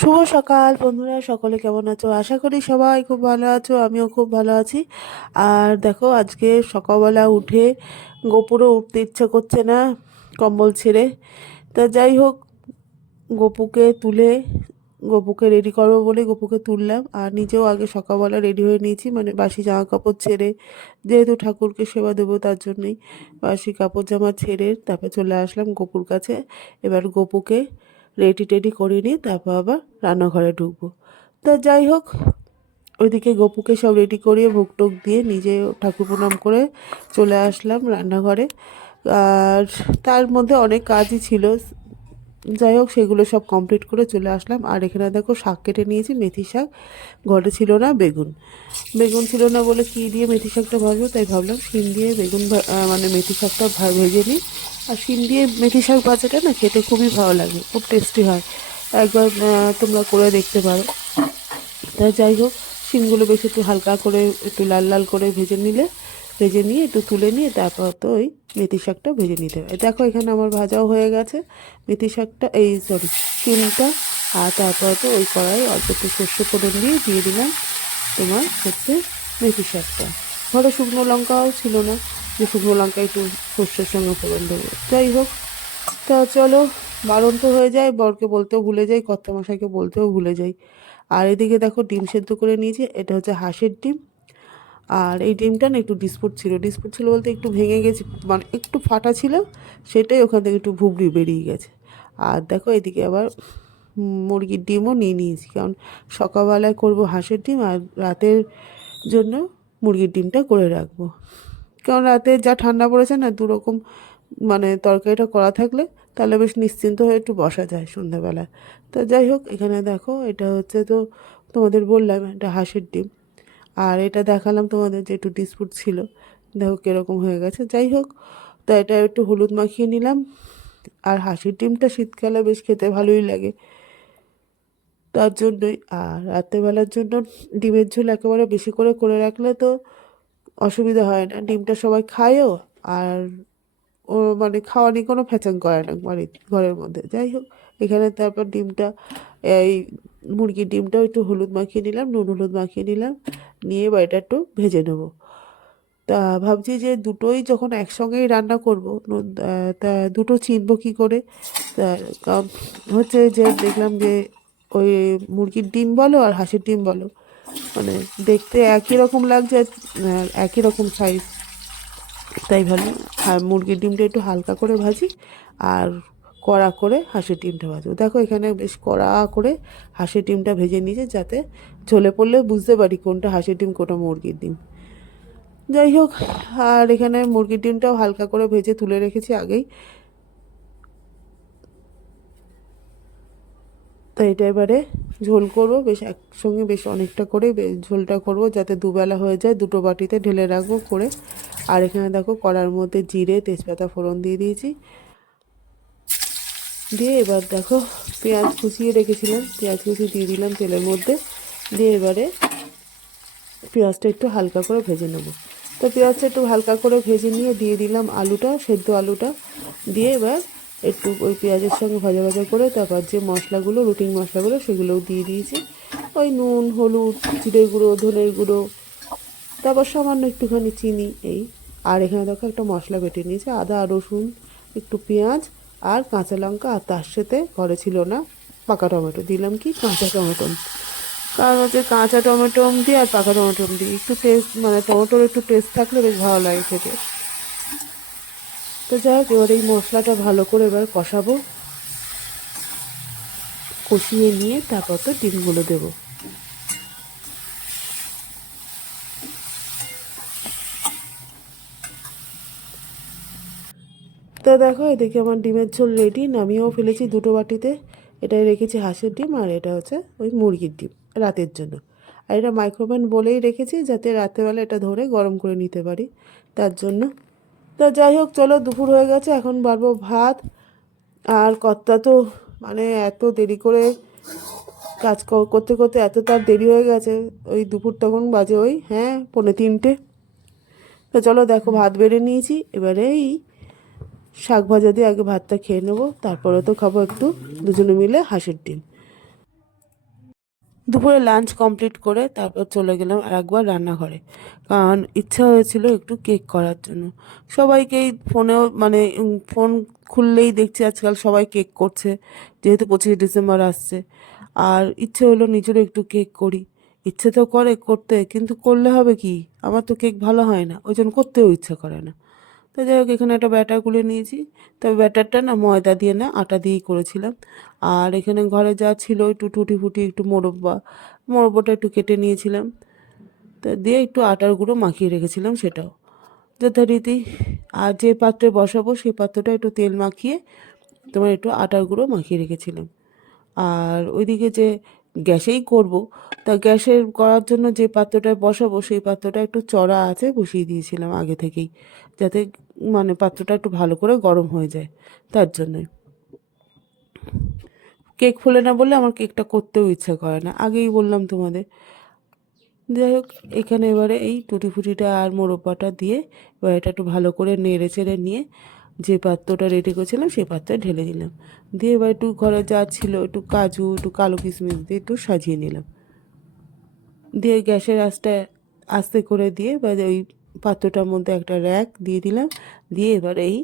শুভ সকাল বন্ধুরা, সকলে কেমন আছো? আশা করি সবাই খুব ভালো আছো, আমিও খুব ভালো আছি। আর দেখো, আজকে সকালবেলা উঠে গোপুরও উঠতে ইচ্ছা করছে না কম্বল ছেড়ে। তা যাই হোক, গোপুকে তুলে, গোপুকে রেডি করব বলে গোপুকে তুললাম। আর নিজেও আগে সকালবেলা রেডি হয়ে নিয়েছি মানে বাসি জামা কাপড় ছেড়ে, যেহেতু ঠাকুরকে সেবা দেবো তার জন্যই বাসি কাপড় জামা ছেড়ে তারপরে চলে আসলাম গোপুর কাছে। এবার গোপুকে রেডি টেডি করে নিয়ে তারপর আবার রান্নাঘরে ঢুকবো। তা যাই হোক, ওইদিকে গপুকে সব রেডি করিয়ে ভোগ টোক দিয়ে নিজে ঠাকুর প্রণাম করে চলে আসলাম রান্নাঘরে। আর তার মধ্যে অনেক কাজই ছিল যাই হোক, সেগুলো সব কমপ্লিট করে চলে আসলাম। আর এখানে দেখো শাক কেটে নিয়েছি, মেথি শাক। ঘরে ছিল না বেগুন। বেগুন ছিল না বলে কী দিয়ে মেথি শাকটা ভাজবো? তাই ভাবলাম শিম দিয়ে বেগুন মানে মেথি শাকটা ভা- ভেজে নিই। আর শিম দিয়ে মেথি শাক ভাজাটা না খেতে খুবই ভালো লাগে, খুব টেস্টি হয়। একবার তোমরা করে দেখতে পারো। তা যাই হোক, শিমগুলো বেশ একটু হালকা করে, একটু লাল লাল করে ভেজে নিলে ভেজে নিয়ে একটু তুলে নিয়ে তারপর তো ওই মেথি শাকটা ভেজে নিতে হবে। দেখো, এখানে আমার ভাজাও হয়ে গেছে। মেথি শাকটা, এই সরি শিমটা আর তারপর তো ওই কড়াই অল্প একটু সর্ষে ফোড়ন দিয়ে দিয়ে দিলাম তোমার হচ্ছে মেথি শাকটা। ঘরে শুকনো লঙ্কাও ছিল না, যে শুকনো লঙ্কা একটু সর্ষের সঙ্গে ফোড়ন দেবো। যাই হোক, তা চলো, বারণ তো হয়ে যায়, বরকে বলতেও ভুলে যাই কর্তা মশাইকে বলতেও ভুলে যাই। আর এদিকে দেখো, ডিম সেদ্ধ করে নিয়েছি, এটা হচ্ছে হাঁসের ডিম। আর এই ডিমটা না একটু ডিসপুট ছিল। ডিসপুট ছিল বলতে একটু ভেঙে গেছে মানে একটু ফাটা ছিল, সেটাই ওখান থেকে একটু ভুবড়ি বেরিয়ে গেছে। আর দেখো এদিকে আবার মুরগির ডিমও নিয়ে নিয়েছি, কারণ সকালবেলায় করব হাঁসের ডিম আর রাতের জন্য মুরগির ডিমটা করে রাখব। কারণ রাতে যা ঠান্ডা পড়েছে না, দুরকম মানে তরকারিটা করা থাকলে তাহলে বেশ নিশ্চিন্ত হয়ে একটু বসা যায় সন্ধ্যাবেলা তো যাই হোক, এখানে দেখো এটা হচ্ছে তো তোমাদের বললাম, এটা হাঁসের ডিম। আর এটা দেখালাম তোমাদের যে একটু ডিসপুট ছিল। দেখো কীরকম হয়ে গেছে। যাই হোক, তো এটা একটু হলুদ মাখিয়ে নিলাম। আর হাসির ডিমটা শীতকালে বেশ খেতে ভালোই লাগে। তার জন্যই, আর রাত্রেবেলার জন্য ডিমের ঝোল একেবারে বেশি করে করে রাখলে তো অসুবিধা হয় না। ডিমটা সবাই খায়ও, আর ও মানে খাওয়া নিয়ে কোনো ফ্যাচাং করে না বাড়ির ঘরের মধ্যে। যাই হোক, এখানে তারপর ডিমটা এই মুরগির ডিমটাও একটু হলুদ মাখিয়ে নিলাম, নুন হলুদ মাখিয়ে নিলাম, নিয়ে এটা একটু ভেজে নেব। তা ভাবছি যে দুটোই যখন একসঙ্গেই রান্না করব তা দুটো চিনবো কী করে? তা হচ্ছে যে দেখলাম যে ওই মুরগির ডিম বলো আর হাঁসের ডিম বলো মানে দেখতে একই রকম লাগছে একই রকম সাইজ তাই ভালো আর মুরগির ডিমটা একটু হালকা করে ভাজি, আর কড়া করে হাঁসের ডিমটা ভাজবো। দেখো এখানে বেশ কড়া করে হাঁসের ডিমটা ভেজে নিয়েছে যাতে ঝোলে পড়লে বুঝতে পারি কোনটা হাঁসের ডিম, কোনটা মুরগির ডিম। যাই হোক, আর এখানে মুরগির ডিমটাও হালকা করে ভেজে তুলে রেখেছি আগেই। তো এটা এবারে ঝোল করব, বেশ একসঙ্গে বেশ অনেকটা করে ঝোলটা করব যাতে দুবেলা হয়ে যায়, দুটো বাটিতে ঢেলে রাখব করে। আর এখানে দেখো কড়ার মধ্যে জিরে, তেজপাতা ফোড়ন দিয়ে দিয়েছি। দিয়ে এবার দেখো পেঁয়াজ কুচিয়ে রেখেছিলাম, পেঁয়াজ কুচি দিয়ে দিলাম তেলের মধ্যে, দিয়ে এবারে পেঁয়াজটা একটু হালকা করে ভেজে নেব। তো পেঁয়াজটা একটু হালকা করে ভেজে নিয়ে দিয়ে দিলাম আলুটা, সেদ্ধ আলুটা, দিয়ে এবার একটু ওই পেঁয়াজের সঙ্গে ভাজা ভাজা করে তারপর যে মশলাগুলো রুটিন মশলাগুলো সেগুলোও দিয়ে দিয়েছি। ওই নুন, হলুদ, জিরে গুঁড়ো, ধনের গুঁড়ো, তারপর সামান্য একটুখানি চিনি, এই। আর এখানে দেখো একটা মশলা বেটে নিয়েছি, আদা, রসুন, একটু পেঁয়াজ আর কাঁচা লঙ্কা আর তার সাথে ঘরে ছিল না পাকা টমেটো। দিলাম কি কাঁচা টমেটো? কারণ হচ্ছে কাঁচা টমেটো দিই আর পাকা টমেটো দিই একটু টেস্ট মানে টমেটোর একটু টেস্ট থাকলে বেশ ভালো লাগে খেতে। তো যাই হোক, এবার এই মশলাটা ভালো করে এবার কষাবো। কষিয়ে নিয়ে তারপর তো ডিমগুলো দেবো। দেখো এদিকে আমার ডিমের ঝোল রেডি নামিয়েও ফেলেছি দুটো বাটিতে। এটাই রেখেছি হাঁসের ডিম আর এটা হচ্ছে ওই মুরগির ডিম রাতের জন্য। আর এটা মাইক্রোওভেন বলেই রেখেছি যাতে রাতেরবেলা এটা ধরে গরম করে নিতে পারি তার জন্য। তো যাই হোক, চলো দুপুর হয়ে গেছে, এখন বাড়বো ভাত। আর কর্তা তো মানে এত দেরি করে কাজ করতে করতে এত তার দেরি হয়ে গেছে। ওই দুপুর তখন বাজে ওই হ্যাঁ পৌনে তিনটে। তো চলো দেখো, ভাত বেড়ে নিয়েছি। এবারে এই শাক ভাজা দিয়ে আগে ভাতটা খেয়ে নেব, তারপরে তো খাব একটু দুজনে মিলে হাঁসের ডিম। দুপুরে লাঞ্চ কমপ্লিট করে তারপর চলে গেলাম আর একবার রান্নাঘরে। কারণ ইচ্ছা হয়েছিল একটু কেক করার জন্য। সবাইকেই ফোনেও মানে ফোন খুললেই দেখছি আজকাল সবাই কেক করছে, যেহেতু পঁচিশে ডিসেম্বর আসছে। আর ইচ্ছে হলো নিজেরও একটু কেক করি। ইচ্ছে তো করে করতে, কিন্তু করলে হবে কি? আমার তো কেক ভালো হয় না, ওই জন্য করতেও ইচ্ছে করে না। তো যাই হোক, এখানে একটা ব্যাটার গুলে নিয়েছি। তবে ব্যাটারটা না ময়দা দিয়ে না আটা দিয়েই করেছিলাম। আর এখানে ঘরে যা ছিল একটু টুটি ফুটি একটু মোরব্বা, মোরব্বাটা একটু কেটে নিয়েছিলাম। তা দিয়ে একটু আটার গুঁড়ো মাখিয়ে রেখেছিলাম সেটাও। যথারীতি আর যে পাত্রে বসাবো সেই পাত্রটা একটু তেল মাখিয়ে তোমার একটু আটার গুঁড়ো মাখিয়ে রেখেছিলাম। আর ওইদিকে যে গ্যাসেই করব। তা গ্যাসের করার জন্য যে পাত্রটায় বসাবো, সেই পাত্রটা একটু চড়া আছে বসিয়ে দিয়েছিলাম আগে থেকেই, যাতে মানে পাত্রটা একটু ভালো করে গরম হয়ে যায় তার জন্যই। কেক ফোলে না বললে আমার কেকটা করতেও ইচ্ছা করে না, আগেই বললাম তোমাদের। যাই হোক, এখানে এবারে এই টুটি ফুটিটা আর মোরব্বাটা দিয়ে এবার এটা একটু ভালো করে নেড়ে চেড়ে নিয়ে যে পাত্রটা রেডি করেছিলাম, সেই পাত্রে ঢেলে দিলাম। দিয়ে এবার একটু ঘরে যা ছিল, একটু কাজু, একটু কালো কিশমিশ দিয়ে একটু সাজিয়ে নিলাম। দিয়ে গ্যাসের আঁচটা আস্তে করে দিয়ে এবার ওই পাত্রটার মধ্যে একটা র্যাক দিয়ে দিলাম। দিয়ে এবার এই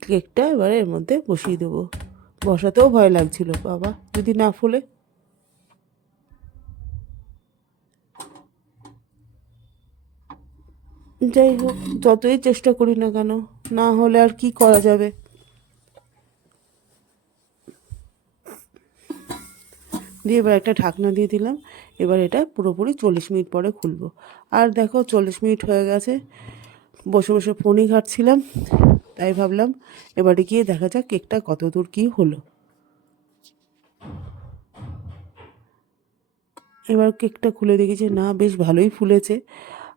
কেকটা এবার এর মধ্যে বসিয়ে দেবো। বসাতেও ভয় লাগছিল, বাবা, যদি না ফুলে। যাই হোক, যতই চেষ্টা করি না কেন না হলে আর কি করা যাবে? দিয়ে এবার একটা ঢাকনা দিয়ে দিলাম। এবার এটা পুরোপুরি চল্লিশ মিনিট পরে খুলবো। আর দেখো চল্লিশ মিনিট হয়ে গেছে। বসে বসে ফোনই ঘাটছিলাম, তাই ভাবলাম এবারে গিয়ে দেখা যাক কেকটা কত দূর কী হলো। এবার কেকটা খুলে দেখেছি না, বেশ ভালোই ফুলেছে।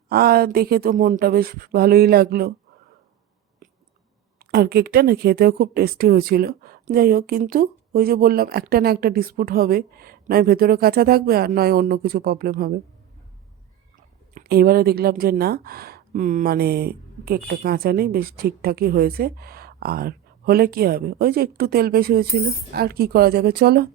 আর দেখে তো মনটা বেশ ভালোই লাগল। আর কেকটা না খেতেও খুব টেস্টি হয়েছিল। যাই হোক, কিন্তু ওই যে বললাম, একটা না একটা ডিসপুট হবে। নয় ভেতরে কাঁচা থাকবে আর নয় অন্য কিছু প্রবলেম হবে। এবারে দেখলাম যে না মানে কেকটা কাঁচা নেই, বেশ ঠিকঠাকই হয়েছে। আর হলে কি হবে? ওই যে একটু তেল বেশি হয়েছিল। আর কি করা যাবে? চলো।